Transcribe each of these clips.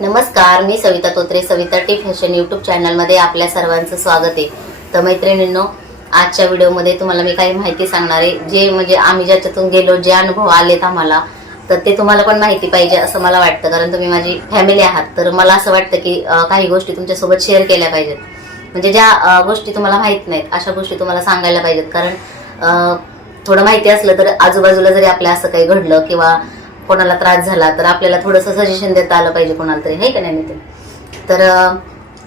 नमस्कार, मी Savita Totre, Savita T fashion YouTube चॅनलमध्ये आपल्या सर्वांचं स्वागत आहे. तर मैत्रिणींनो, आजच्या व्हिडिओमध्ये तुम्हाला मी काही माहिती सांगणार आहे, जे म्हणजे आम्ही ज्याच्यातून गेलो, जे अनुभव आलेत आम्हाला, तर ते तुम्हाला पण माहिती पाहिजे असं मला वाटतं. कारण तुम्ही माझी फॅमिली आहात, तर मला असं वाटतं की काही गोष्टी तुमच्यासोबत शेअर केल्या पाहिजेत. म्हणजे ज्या गोष्टी तुम्हाला माहीत नाहीत अशा गोष्टी तुम्हाला सांगायला पाहिजेत. कारण थोडं माहिती असलं तर आजूबाजूला जरी आपल्या असं काही घडलं किंवा कोणाला त्रास झाला तर आपल्याला थोडंसं सजेशन देता आलं पाहिजे कोणाला तरी, आहे का नाही नितीन? तर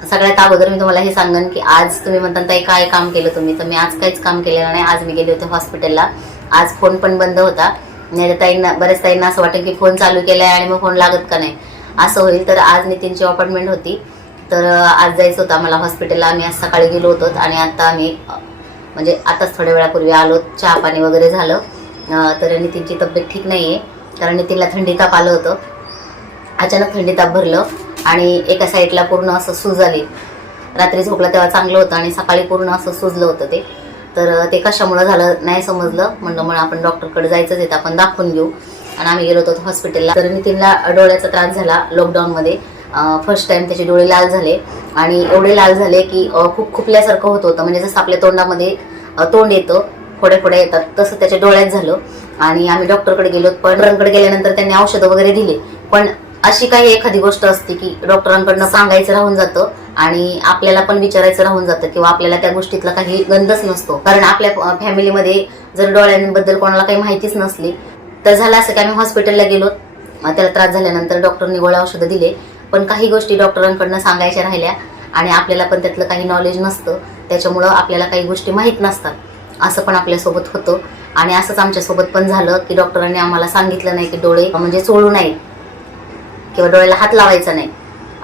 सगळ्यात अगोदर मी तुम्हाला हे सांगेन की आज तुम्ही म्हणता ताई काय काम केलं तुम्ही, तर मी आज काहीच काम केलेलं नाही. आज मी गेले होते हॉस्पिटलला. आज फोन पण बंद होता. नाही ताईंना, बऱ्याच ताईंना असं वाटेल की फोन चालू केलाय आणि मग फोन लागत का नाही, असं होईल. तर आज नितीनची अपॉइंटमेंट होती, तर आज जायचं होतं आम्हाला हॉस्पिटलला. आम्ही आज सकाळी गेलो होतो आणि आता आम्ही म्हणजे आताच थोड्या वेळापूर्वी आलो. चहा पाणी वगैरे झालं. तर नितीनची तब्येत ठीक नाही आहे, कारण नितीनला थंडी ताप आलं होतं. अचानक थंडी ताप भरलं आणि एका साईडला पूर्ण असं सूज आली. रात्री झोपला तेव्हा चांगलं होतं आणि सकाळी पूर्ण असं सुजलं होतं ते. तर ते कशामुळं झालं नाही समजलं. म्हणलं मग आपण डॉक्टरकडे जायचंच आहे, आपण दाखवून घेऊ. आणि आम्ही गेलो होतो हॉस्पिटलला. तर नितीनला डोळ्याचा त्रास झाला लॉकडाऊनमध्ये. फर्स्ट टाइम त्याचे डोळे लाल झाले आणि एवढे लाल झाले की खूप खुपल्यासारखं होत होतं. म्हणजे जसं आपल्या तोंडामध्ये तोंड येतं, फोड्या फोड्या येतात, तसं त्याच्या डोळ्यात झालं. आणि आम्ही डॉक्टरकडे गेलो. पण डॉक्टरकडे गेल्यानंतर त्यांनी औषधं वगैरे दिले. पण अशी काही एखादी गोष्ट असते की डॉक्टरांकडनं सांगायचं राहून जातं आणि आपल्याला पण विचारायचं राहून जातं किंवा आपल्याला त्या गोष्टीतला काही गंधच नसतो. कारण आपल्या फॅमिलीमध्ये जर डोळ्यांबद्दल कोणाला काही माहितीच नसली तर झालं असं की आम्ही हॉस्पिटलला गेलो. त्याला त्रास झाल्यानंतर डॉक्टरनी गोळ्या औषधं दिले, पण काही गोष्टी डॉक्टरांकडनं सांगायच्या राहिल्या आणि आपल्याला पण त्यातलं काही नॉलेज नसतं. त्याच्यामुळं आपल्याला काही गोष्टी माहीत नसतात. असं पण आपल्यासोबत होतं. आणि असंच आमच्यासोबत पण झालं की डॉक्टरांनी आम्हाला सांगितलं नाही की डोळे म्हणजे चोळू नये किंवा डोळ्याला हात लावायचा नाही,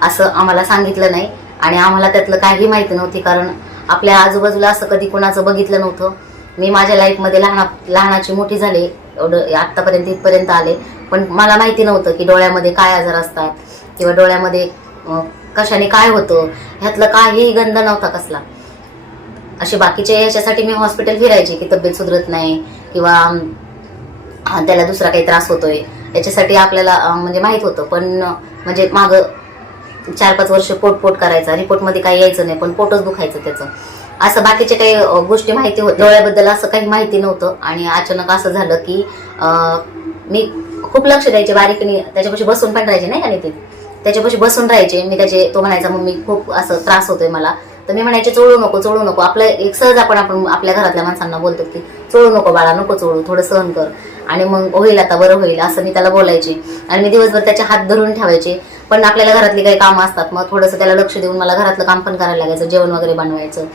असं आम्हाला सांगितलं नाही. आणि आम्हाला त्यातलं काही माहिती नव्हती, कारण आपल्या आजूबाजूला असं कधी कोणाचं बघितलं नव्हतं. मी माझ्या लाईफमध्ये लहानाची मोठी झाले, एवढं आत्तापर्यंत इथपर्यंत आले, पण मला माहिती नव्हतं की डोळ्यामध्ये काय आजार असतात किंवा डोळ्यामध्ये कशाने काय होतं, ह्यातलं काहीही गंध नव्हता कसला. असे बाकीचे याच्यासाठी मी हॉस्पिटल फिरायचे की तब्येत सुधरत नाही किंवा त्याला दुसरा काही त्रास होतोय, याच्यासाठी आपल्याला म्हणजे माहीत होतं. पण म्हणजे मागं 4-5 वर्ष पोट करायचं, रिपोर्टमध्ये काही यायचं नाही, पण पोटच दुखायचं त्याचं. असं बाकीचे काही गोष्टी माहिती होत्या. डोळ्याबद्दल असं काही माहिती नव्हतं. आणि अचानक असं झालं की मी खूप लक्ष द्यायचे बारीकनी, त्याच्यापाशी बसून पण राहायचे नाही का नाही, ते त्याच्यापाशी बसून राहायचे मी. तो म्हणायचा मम्मी खूप असं त्रास होतोय मला, तर मी म्हणायचे चोळू नको. आपलं एक सहज आपण आपल्या घरातल्या माणसांना बोलतो की चोळू नको बाळा, नको चोळू, थोडं सहन कर आणि मग होईल, आता बरं होईल, असं मी त्याला बोलायचे. आणि मी दिवसभर त्याचे हात धरून ठेवायचे. पण आपल्याला घरातली काही कामं असतात, मग थोडंसं त्याला लक्ष देऊन मला घरातलं काम पण करायला लागायचं, जेवण वगैरे बनवायचं.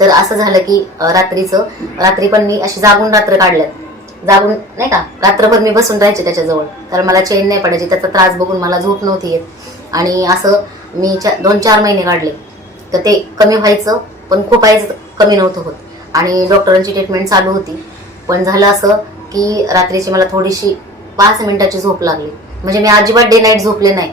तर असं झालं की रात्री पण मी अशी जागून रात्र काढल्यात, जागून नाही का, रात्रभर मी बसून राहायचे त्याच्याजवळ, कारण मला चैन नाही पडायची. त्याचा त्रास बघून मला झोप नव्हती येत. आणि असं मी 2-4 महिने काढले. तर ते कमी व्हायचं, पण खूप कमी नव्हतं होत. आणि डॉक्टरांची ट्रीटमेंट चालू होती. पण झालं असं की रात्रीची मला थोडीशी 5 मिनिटाची झोप लागली. म्हणजे मी अजिबात डे नाईट झोपले नाही.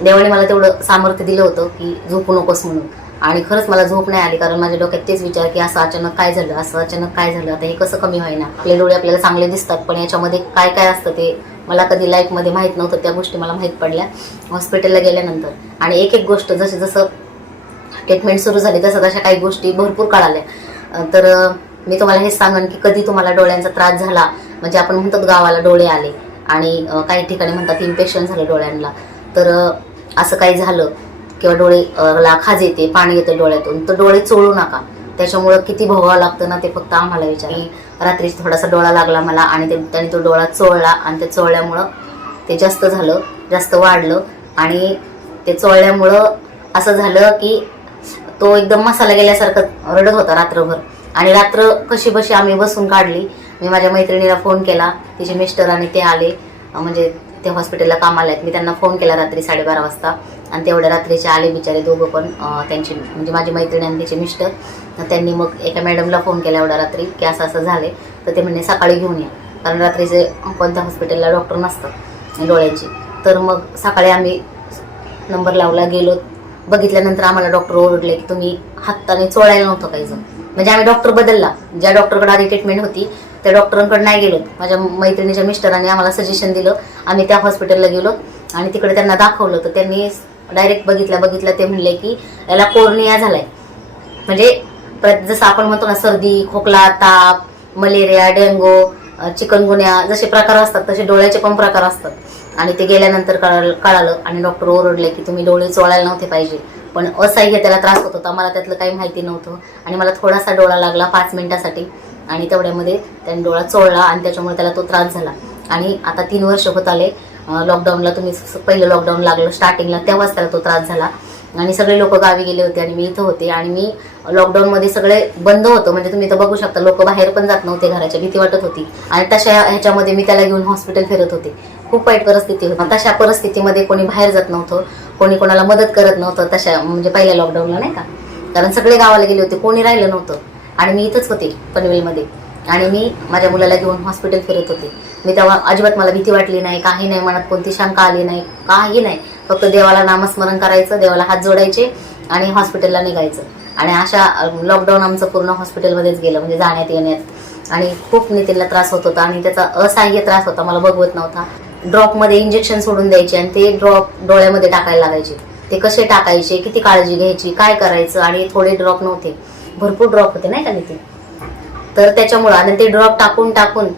देवाने मला तेवढं सामर्थ्य दिलं होतं की झोपू नकोस म्हणून. आणि खरंच मला झोप नाही आली, कारण माझ्या डोक्यात तेच विचार की असं अचानक काय झालं, आता हे कसं कमी व्हायना. आपले डोळे आपल्याला चांगले दिसतात, पण याच्यामध्ये काय काय असतं ते मला कधी लाईफमध्ये माहीत नव्हतं. त्या गोष्टी मला माहीत पडल्या हॉस्पिटलला गेल्यानंतर. आणि एक गोष्ट जसं ट्रीटमेंट सुरू झाली तशा काही गोष्टी भरपूर कळाल्या. तर मी तुम्हाला हे सांगेन की कधी तुम्हाला डोळ्यांचा त्रास झाला, म्हणजे आपण म्हणतो गावाला डोळे आले आणि काही ठिकाणी म्हणतात इन्फेक्शन झालं डोळ्यांना, तर असं काही झालं किंवा डोळेला खाज येते, पाणी येतं डोळ्यातून, तर डोळे चोळू नका. त्याच्यामुळं किती भोगावं लागतं ना, ते फक्त आम्हाला विचार. रात्री थोडासा डोळा लागला मला आणि त्याने तो डोळा चोळला आणि ते चोळल्यामुळं ते जास्त झालं, जास्त वाढलं. आणि ते चोळल्यामुळं असं झालं की तो एकदम मसाला गेल्यासारखं रडत होता रात्रभर. आणि रात्र कशी बशी आम्ही बसून काढली. मी माझ्या मैत्रिणीला फोन केला, तिचे मिस्टर आणि ते आले, म्हणजे ते हॉस्पिटलला कामाला आहेत. मी त्यांना फोन केला रात्री 12:30 वाजता आणि तेवढ्या रात्रीचे आले बिचारे दोघं पण, त्यांची म्हणजे माझी मैत्रीण आणि तिचे मिस्टर. त्यांनी मग एका मॅडमला फोन केला एवढ्या रात्री की असं झाले. तर ते म्हणणे सकाळी घेऊन या, कारण रात्रीचे कोणत्या हॉस्पिटलला डॉक्टर नसतं डोळ्यांची. तर मग सकाळी आम्ही नंबर लावला, गेलो. बघितल्यानंतर आम्हाला डॉक्टर ओरडले की तुम्ही हाताने चोळायला नव्हतं पाहिजे. म्हणजे आम्ही डॉक्टर बदलला. ज्या डॉक्टरकडे आधी ट्रीटमेंट होती त्या डॉक्टरांकडे नाही गेलो. माझ्या मैत्रिणीच्या मिस्टरांनी आम्हाला सजेशन दिलं, आम्ही त्या हॉस्पिटलला गेलो आणि तिकडे त्यांना दाखवलं तर त्यांनी डायरेक्ट बघितल्या ते म्हणले की याला कोर्निया झालाय. म्हणजे जसं आपण म्हणतो ना सर्दी, खोकला, ताप, मलेरिया, डेंगू, चिकनगुन्या जसे प्रकार असतात तसे डोळ्याचे पण प्रकार असतात. आणि ते गेल्यानंतर कळालं आणि डॉक्टर ओरडले की तुम्ही डोळे चोळायला नव्हते पाहिजे. पण असह्य त्याला त्रास होत होता. मला त्यातलं काही माहिती नव्हतं आणि मला थोडासा डोळा लागला 5 मिनिटासाठी आणि तेवढ्यामध्ये त्याने डोळा चोळला आणि त्याच्यामुळे त्याला तो त्रास झाला. आणि आता 3 वर्ष होत आले. लॉकडाऊनला तुम्ही पहिलं लॉकडाऊन लागलं स्टार्टिंगला तेव्हाच त्याला तो त्रास झाला आणि सगळे लोक गावी गेले होते आणि मी इथं होते. आणि मी लॉकडाऊनमध्ये सगळे बंद होतं, म्हणजे तुम्ही तर बघू शकता लोक बाहेर पण जात नव्हते, घराच्या भीती वाटत होती. आणि तशा ह्याच्यामध्ये मी त्याला घेऊन हॉस्पिटल फिरत होते. खूप वाईट परिस्थिती होती. तशा परिस्थितीमध्ये कोणी बाहेर जात नव्हतं, कोणी कोणाला मदत करत नव्हतं तशा म्हणजे पहिल्या लॉकडाऊनला नाही का, कारण सगळे गावाला गेले होते, कोणी राहिलं नव्हतं. आणि मी इथंच होते पनवेलमध्ये आणि मी माझ्या मुलाला घेऊन हॉस्पिटल फिरत होते. मी तेव्हा अजिबात मला भीती वाटली नाही, काही नाही, मनात कोणती शंका आली नाही, काही नाही. फक्त देवाला नामस्मरण करायचं, देवाला हात जोडायचे आणि हॉस्पिटलला निघायचं. आणि अशा लॉकडाऊन आमचं पूर्ण हॉस्पिटलमध्येच गेलं, म्हणजे जाण्यात येण्यात. आणि खूप नितीनला त्रास होत होता आणि त्याचा असहाय्य त्रास होता, मला बघवत नव्हता. ड्रॉपमध्ये इंजेक्शन सोडून द्यायचे आणि ते ड्रॉप डोळ्यामध्ये टाकायला लागायचे. ते कसे टाकायचे, किती काळजी घ्यायची, काय करायचं. आणि थोडे ड्रॉप नव्हते, भरपूर ड्रॉप होते नाही का नितीन. तर त्याच्यामुळं आणि ते ड्रॉप टाकून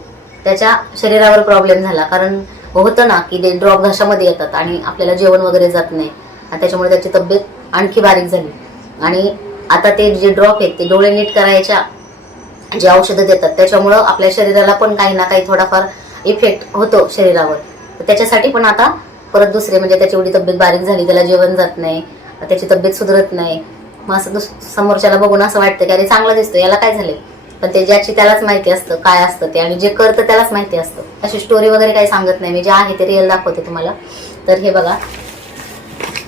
त्याच्या शरीरावर प्रॉब्लेम झाला. कारण होतं ना की ते ड्रॉप घशामध्ये येतात आणि आपल्याला जेवण वगैरे जात नाही आणि त्याच्यामुळे त्याची तब्येत आणखी बारीक झाली. आणि आता ते जे ड्रॉप आहेत ते डोळे नीट करायच्या जे औषधं देतात त्याच्यामुळं आपल्या शरीराला पण काही ना काही थोडाफार इफेक्ट होतो शरीरावर. त्याच्यासाठी पण आता परत दुसरे म्हणजे त्याची एवढी तब्येत बारीक झाली, त्याला जेवण जात नाही, त्याची तब्येत सुधरत नाही. मग असं समोरच्याला बघून असं वाटतं की अरे चांगलं दिसतं, याला काय झालंय. पण ते ज्याची त्यालाच माहिती असतं काय असतं ते, आणि जे करतं त्यालाच माहिती असतं. अशी स्टोरी वगैरे काही सांगत नाही मी, जे आहे ते रिअल दाखवते तुम्हाला. तर हे बघा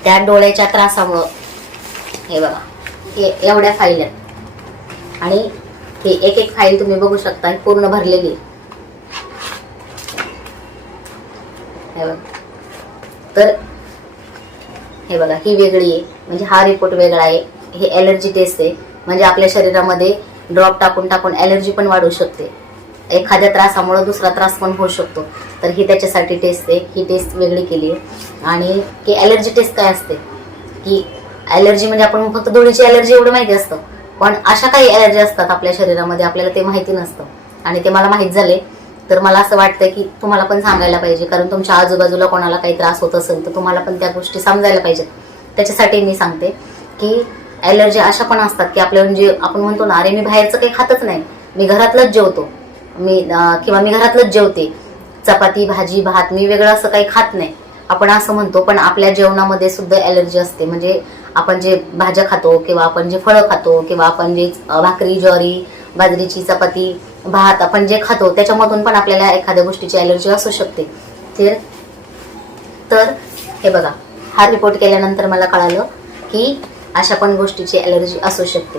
त्या डोळ्याच्या त्रासामुळं हे बघा हे एवढ्या फाईल आहेत आणि हे एक एक फाईल तुम्ही बघू शकता पूर्ण भरलेली. हे बघा, तर हे बघा ही वेगळी आहे, म्हणजे हा रिपोर्ट वेगळा आहे. हे ॲलर्जी टेस्ट आहे, म्हणजे आपल्या शरीरामध्ये ड्रॉप टाकून ॲलर्जी पण वाढू शकते. एखाद्या त्रासामुळे दुसरा त्रास पण होऊ शकतो. तर ही त्याच्यासाठी टेस्ट आहे, ही टेस्ट वेगळी केली आहे. आणि की ॲलर्जी टेस्ट काय असते की ॲलर्जी म्हणजे आपण फक्त डोळ्याची ॲलर्जी एवढं माहिती असतं, पण अशा काही ॲलर्जी असतात आपल्या शरीरामध्ये आपल्याला ते माहिती नसतं. आणि ते मला माहीत झाले. तर मला असं वाटतं की तुम्हाला पण सांगायला पाहिजे, कारण तुमच्या आजूबाजूला कोणाला काही त्रास होत असेल तर तुम्हाला पण त्या गोष्टी समजायला पाहिजेत. त्याच्यासाठी मी सांगते की ॲलर्जी अशा पण असतात की आपल्या म्हणजे आपण म्हणतो ना अरे मी बाहेरचं काही खातच नाही, मी घरातलंच जेवतो, किंवा मी घरातलंच जेवते, चपाती भाजी भात मी वेगळं असं काही खात नाही आपण असं म्हणतो. पण आपल्या जेवणामध्ये सुद्धा ॲलर्जी असते. म्हणजे आपण जे भाज्या खातो किंवा आपण जे फळं खातो किंवा आपण जे भाकरी ज्वारी बाजरीची चपाती भात आपण जे खातो त्याच्यामधून पण आपल्याला एखाद्या गोष्टीची ॲलर्जी असू शकते. तर हे बघा हा रिपोर्ट केल्यानंतर मला कळालं की अशा पण गोष्टीची ॲलर्जी असू शकते.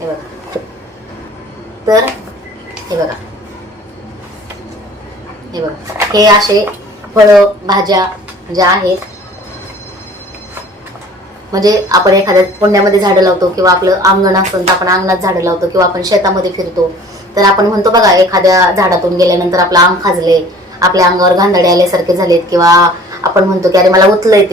हे बघा, तर हे बघा हे असे फळं भाज्या ज्या आहेत, म्हणजे आपण एखाद्या कुंड्यामध्ये झाडं लावतो किंवा आपलं अंगण असेल तर आपण अंगणात झाडं लावतो किंवा आपण शेतामध्ये फिरतो तर आपण म्हणतो बघा एखाद्या झाडातून गेल्यानंतर आपलं अंग खाजले, आपल्या अंगावर घांदडे आल्यासारखे झालेत, किंवा आपण म्हणतो की अरे मला उतलंय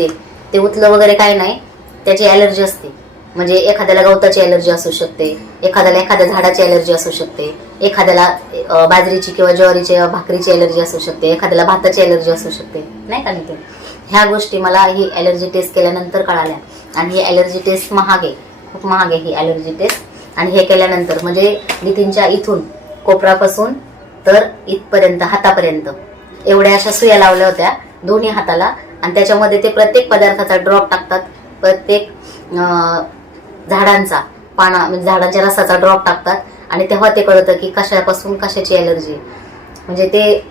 ते उतलं वगैरे काही नाही, त्याची ॲलर्जी असते. म्हणजे एखाद्याला गवताची ॲलर्जी असू शकते, एखाद्याला एखाद्या झाडाची ॲलर्जी असू शकते, एखाद्याला बाजरीची किंवा ज्वारीची भाकरीची ॲलर्जी असू शकते, एखाद्याला भाताची ॲलर्जी असू शकते नाही का नितीन. ह्या गोष्टी मला ही ॲलर्जी टेस्ट केल्यानंतर कळाल्या. आणि ही ॲलर्जी टेस्ट महाग आहे, खूप महाग आहे ही ॲलर्जी टेस्ट. आणि हे केल्यानंतर म्हणजे नितीनच्या इथून कोपरापासून तर इथपर्यंत हातापर्यंत एवढ्या अशा सुया लावल्या होत्या दोन्ही हाताला. आणि त्याच्यामध्ये ते प्रत्येक पदार्थाचा ड्रॉप टाकतात, प्रत्येक झाडांचा म्हणजे झाडांच्या रसाचा ड्रॉप टाकतात. आणि तेव्हा ते कळतं की कशापासून कशाची ॲलर्जी. म्हणजे ते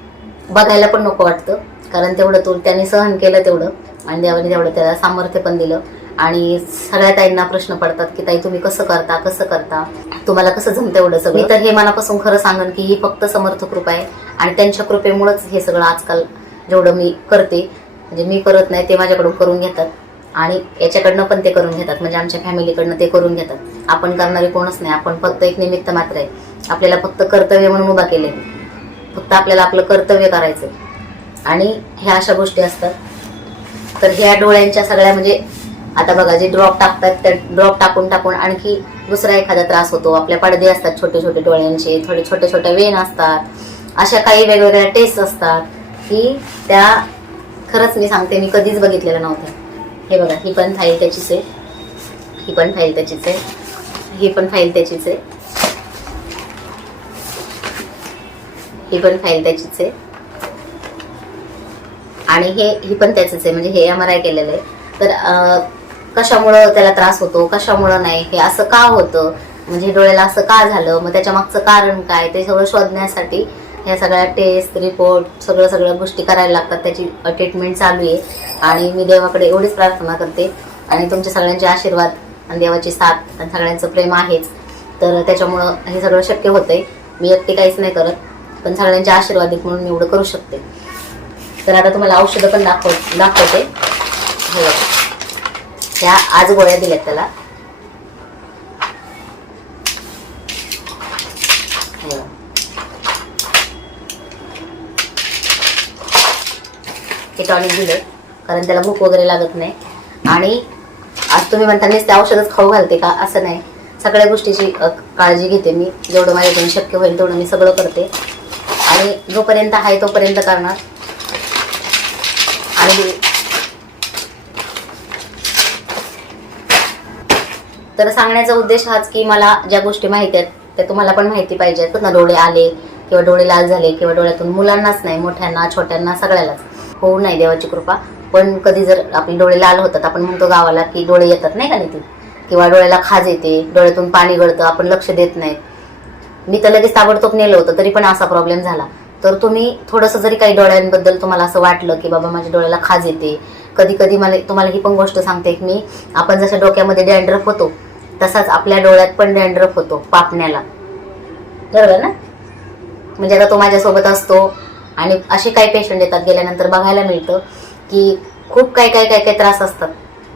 बघायला पण नको वाटतं, कारण तेवढं त्याने सहन केलं तेवढं आणि देवाने तेवढं त्याला सामर्थ्य पण दिलं. आणि सगळ्या ताईंना प्रश्न पडतात की ताई तुम्ही कसं करता, तुम्हाला कसं जमतं एवढं सगळं. मी तर हे मनापासून खरं सांगेन की ही फक्त समर्थ कृपा आहे आणि त्यांच्या कृपेमुळेच हे सगळं आजकाल जेवढं मी करते. म्हणजे मी करत नाही, ते माझ्याकडून करून घेतात आणि याच्याकडनं पण ते करून घेतात, म्हणजे आमच्या फॅमिलीकडनं ते करून घेतात. आपण करणारे कोणच नाही, आपण फक्त एक निमित्त मात्र आहे. आपल्याला फक्त कर्तव्य म्हणून उभा केले, फक्त आपल्याला आपलं कर्तव्य करायचं. आणि ह्या अशा गोष्टी असतात तर ह्या डोळ्यांच्या सगळ्या म्हणजे आता बघा जे ड्रॉप टाकतात त्या ड्रॉप टाकून टाकून आणखी दुसरा एखादा त्रास होतो. आपल्या पडदे असतात छोटे छोटे डोळ्यांचे, थोडे छोटे छोटे वेन असतात, अशा काही वेगवेगळ्या टेस्ट असतात की त्या खरंच मी सांगते मी कधीच बघितलेलं नव्हतं. हे बघा, ही पण फाईल त्याचीच आहे, ही पण फाईल त्याचीच आहे, ही पण फाईल त्याचीच आहे, ही पण फाईल त्याचीच आहे आणि ही पण त्याचंच आहे. म्हणजे हे MRI केलेलं आहे. तर कशामुळं त्याला त्रास होतो, कशामुळं नाही, हे असं का होतं, म्हणजे डोळ्याला असं का झालं, मग त्याच्या मागचं कारण काय, ते सगळं शोधण्यासाठी ह्या सगळ्या टेस्ट रिपोर्ट सगळ्या गोष्टी करायला लागतात. त्याची ट्रीटमेंट चालू आहे आणि मी देवाकडे एवढीच प्रार्थना करते आणि तुमच्या सगळ्यांचे आशीर्वाद आणि देवाची साथ आणि सगळ्यांचं प्रेम आहेच. तर त्याच्यामुळं हे सगळं शक्य होतंय. मी एकटी काहीच नाही करत, पण सगळ्यांचे आशीर्वाद आहेत म्हणून मी एवढं करू शकते. तर आता तुम्हाला औषधं पण दाखवते. हो, त्या आज गोळ्या दिल्यात त्याला. हे टॉनिक दिले कारण त्याला भूक वगैरे लागत नाही. आणि आज तुम्ही म्हणतानीच त्या औषधच खाऊ घालते का, असं नाही. सगळ्या गोष्टीची काळजी घेते मी. जेवढं माझ्याकडून शक्य होईल तेवढं मी सगळं करते आणि जोपर्यंत आहे तोपर्यंत करणार. आणि तर सांगण्याचा उद्देश हाच की मला ज्या गोष्टी माहिती आहेत त्या तुम्हाला पण माहिती पाहिजेत ना. डोळे आले किंवा डोळे लाल झाले किंवा डोळ्यातून मुलांनाच नाही, मोठ्यांना छोट्यांना सगळ्यालाच होऊ नाही देवाची कृपा. पण कधी जर आपले डोळे लाल होतात, आपण म्हणतो गावाला की डोळे येतात नाही का नाही, किंवा डोळ्याला खाज येते, डोळ्यातून पाणी गळतं, आपण लक्ष देत नाही. मी तर लगेच ताबडतोब नेलं होतं तरी पण असा प्रॉब्लेम झाला. तर तुम्ही थोडंसं जरी काही डोळ्यांबद्दल तुम्हाला असं वाटलं की बाबा माझ्या डोळ्याला खाज येते, कधी कधी मला तुम्हाला ही पण गोष्ट सांगते की मी आपण जसं डोक्यामध्ये डॅन्ड्रफ होतो तसाच आपल्या डोळ्यात पण डॅन्ड्रफ होतो पापण्याला, बरोबर ना. म्हणजे आता तो माझ्यासोबत असतो आणि असे काही पेशंट येतात गेल्यानंतर बघायला मिळतं की खूप काय त्रास असतात,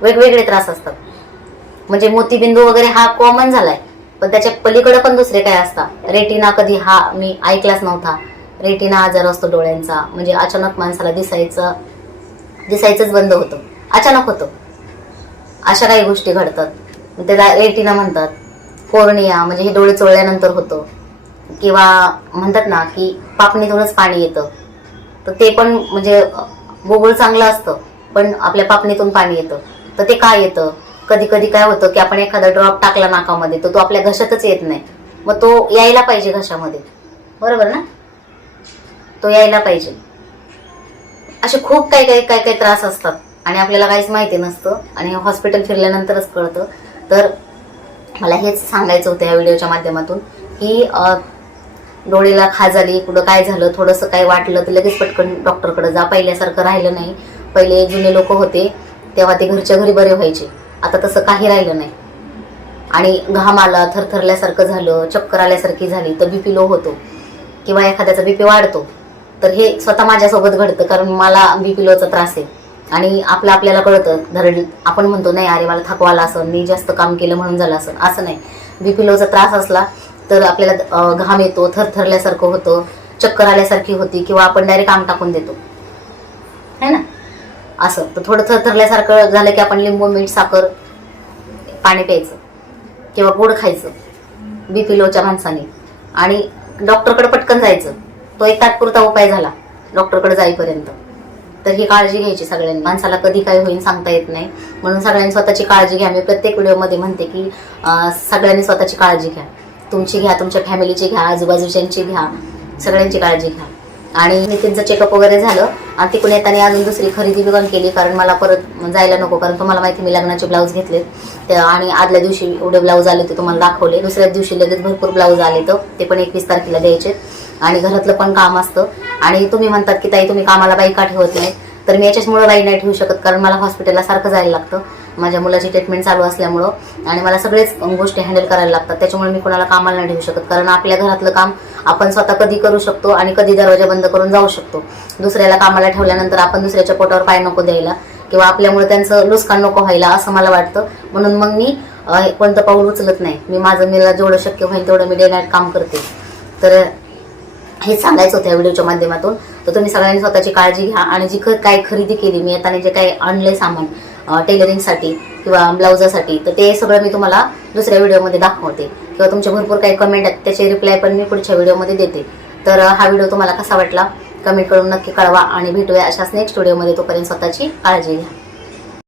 वेगवेगळे त्रास असतात. म्हणजे मोतीबिंदू वगैरे हा कॉमन झालाय, पण त्याच्या पलीकडे पण दुसरे काय असतात. रेटिना कधी हा मी ऐकलाच नव्हता. रेटिना आजार असतो डोळ्यांचा, म्हणजे अचानक माणसाला दिसायचंच बंद होतं, अचानक होतं. अशा काही गोष्टी घडतात, त्याला रेटिना म्हणतात. कोर्निया म्हणजे हे डोळे चोळल्यानंतर होतं, किंवा म्हणतात ना की पापणीतूनच पाणी येतं. तर ते पण म्हणजे बोबळ चांगलं असतं पण आपल्या पापणीतून पाणी येतं. तर ते काय येतं, कधी कधी काय होतं की आपण एखादा ड्रॉप टाकला नाकामध्ये तर तो आपल्या घशातच येत नाही. मग तो यायला पाहिजे घशामध्ये, बरोबर ना, तो यायला पाहिजे. असे खूप काही त्रास असतात आणि आपल्याला काहीच माहिती नसतं आणि हॉस्पिटल फिरल्यानंतरच कळतं. तर मला हेच सांगायचं होतं या व्हिडिओच्या माध्यमातून की डोळेला खाज आली, कुठं काय झालं, थोडंसं काय वाटलं तर लगेच पटकन डॉक्टरकडे जा. पहिल्यासारखं राहिलं नाही. पहिले जुने लोक होते तेव्हा ते घरच्या घरी बरे व्हायचे, आता तसं काही राहिलं नाही. आणि घाम आला, थरथरल्यासारखं झालं, चक्कर आल्यासारखी झाली तर BP लो होतो किंवा एखाद्याचा BP वाढतो. तर हे स्वतः माझ्यासोबत घडतं कारण मला BP लोचा त्रास आहे. आणि आपल्याला कळतं, आपण म्हणतो नाही अरे मला थकवा आला असं, मी जास्त काम केलं म्हणून झालं असं नाही. BP लोचा त्रास असला तर आपल्याला घाम येतो, थरथरल्यासारखं होतं, चक्कर आल्यासारखी होती किंवा आपण डायरेक्ट काम टाकून देतो है ना. असं तर थोडं थरथरल्यासारखं झालं की आपण लिंबू, मीठ, साखर, पाणी प्यायचं किंवा गोड खायचं BP लोच्या माणसाने आणि डॉक्टरकडे पटकन जायचं. तो एक तात्पुरता उपाय झाला डॉक्टरकडे जाईपर्यंत. तर ही काळजी घ्यायची सगळ्यांनी. माणसाला कधी काय होईल सांगता येत नाही, म्हणून सगळ्यांनी स्वतःची काळजी घ्या. मी प्रत्येक व्हिडिओमध्ये म्हणते की सगळ्यांनी स्वतःची काळजी घ्या, तुमची घ्या, तुमच्या फॅमिलीची घ्या, आजूबाजूच्यांची घ्या, सगळ्यांची काळजी घ्या. आणि नितीनचं चेकअप वगैरे झालं आणि तिकडून येताना अजून दुसरी खरेदी पण केली कारण मला परत जायला नको. कारण तुम्हाला माहिती मी लग्नाचे ब्लाऊज घेतले आणि आदल्या दिवशी एवढे ब्लाऊज आले ते तुम्हाला दाखवले. दुसऱ्याच दिवशी लगेच भरपूर ब्लाऊज आले तर ते पण 21 तारखेला द्यायचे. आणि घरातलं पण काम असतं. आणि तुम्ही म्हणतात की ताई तुम्ही कामाला बाई का ठेवत नाही, तर मी याच्याचमुळं बाई नाही ठेवू शकत कारण मला हॉस्पिटलला सारखं जायला लागतं माझ्या मुलाची ट्रीटमेंट चालू असल्यामुळं आणि मला सगळेच गोष्टी हँडल करायला लागतात. त्याच्यामुळे मी कोणाला कामाला नाही ठेवू शकत कारण आपल्या घरातलं काम आपण स्वतः कधी करू शकतो आणि कधी दरवाजा बंद करून जाऊ शकतो. दुसऱ्याला कामाला ठेवल्यानंतर आपण दुसऱ्याच्या पोटावर पाय नको द्यायला किंवा आपल्यामुळे त्यांचं नुकसान नको व्हायला असं मला वाटतं. म्हणून मग मी कोणतं पाऊल उचलत नाही. मी माझं मला जेवढं शक्य होईल तेवढं मी डे नाईट काम करते. तर हेच सांगायचं होतं या व्हिडिओच्या माध्यमातून. तर तुम्ही सगळ्यांनी स्वतःची काळजी घ्या आणि जी काय खरेदी केली मी आता, जे काही आणले सामान टेलरिंगसाठी किंवा ब्लाउजासाठी, तर ते सगळं मी तुम्हाला दुसऱ्या व्हिडिओमध्ये दाखवते, किंवा तुमचे भरपूर काही कमेंट आहेत त्याचे रिप्लाय पण मी पुढच्या व्हिडिओमध्ये देते. तर हा व्हिडिओ तुम्हाला कसा वाटला कमेंट करून नक्की कळवा आणि भेटूया अशाच नेक्स्ट व्हिडिओमध्ये. तोपर्यंत स्वतःची काळजी घ्या.